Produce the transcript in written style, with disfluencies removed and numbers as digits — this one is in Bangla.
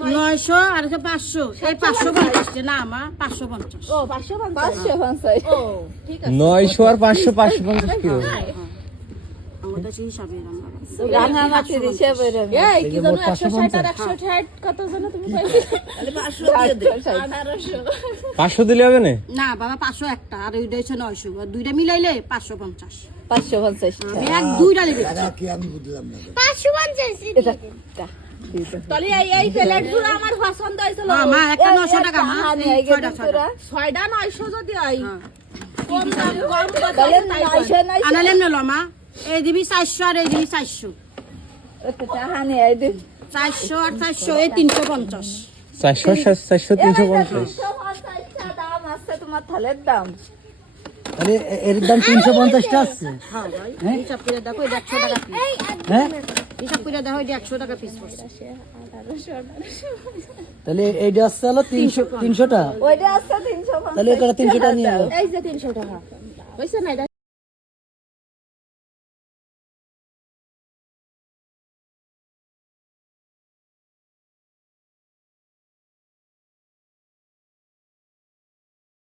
900 আর 500 এই 550 না মা 550 ও 550 ও ঠিক আছে 900 আর 500 550 কিলো আমাদের সেই হিসাবে রাঙামাটির হিসেবে এই কি জানো 160 আর 160 কত জানো তুমি পাইছো তাহলে 500 দিয়ে দে 1800 500 দিলে হবে না না বাবা 500 একটা আর ওইটা হচ্ছে 900 আর দুইটা মিলাইলে 550 550 আমি এক দুইটা নেব কি আমি বুঝলাম না 550 এটা তাহলে এই প্লেটগুলো আমার পছন্দ হইছিল মা একটা 900 টাকা মা ছয়টা 900 যদি হয় কম দাম কম তাহলে 900 আনালেম না মা এই দিবি 400 আর এই দিবি 400 এটা হানি আই দে 400 আর 400 এই 350 400 400 350 দাম আছে তোমার থালের দাম তাহলে এর দাম 350 টা আছে হ্যাঁ ভাই হিসাব করে দেখো এটা 100 টাকা পিস হ্যাঁ হিসাব করে দেখো এটা 100 টাকা পিস পড়ছে তাহলে এইটা আছে হলো 300 টা ওইটা আছে 350 তাহলে এটা 300 টা নিয়ে নাও এই যে 300 টাকা হইছে না এটা